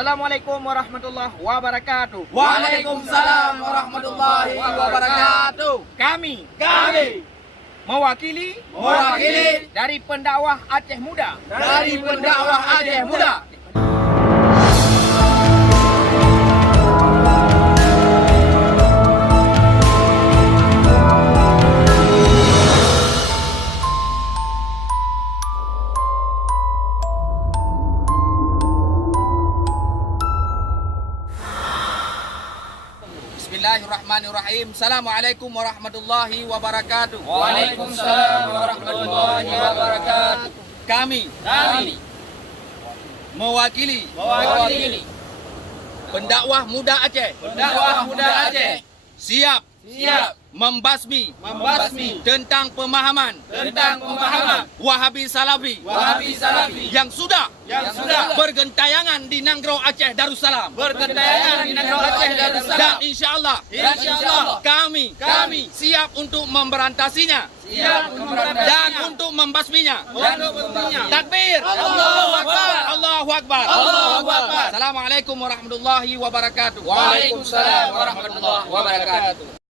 Assalamualaikum warahmatullahi wabarakatuh. Waalaikumsalam warahmatullahi wabarakatuh. Kami Kami mewakili dari pendakwah Aceh Muda. dari pendakwah Aceh Muda. Bismillahirrahmanirrahim. Assalamualaikum warahmatullahi wabarakatuh. Waalaikumsalam warahmatullahi wabarakatuh. Kami mewakili pendakwah muda Aceh Pendakwah Muda Aceh siap siap membasmi membasmi tentang pemahaman Wahabi Salafi yang sudah bergentayangan di Nanggro Aceh Darussalam. Dan insyaallah kami siap untuk memberantasinya dan untuk membasminya. Takbir. Allahu Akbar. Assalamualaikum warahmatullahi wabarakatuh. Waalaikumsalam warahmatullahi wabarakatuh.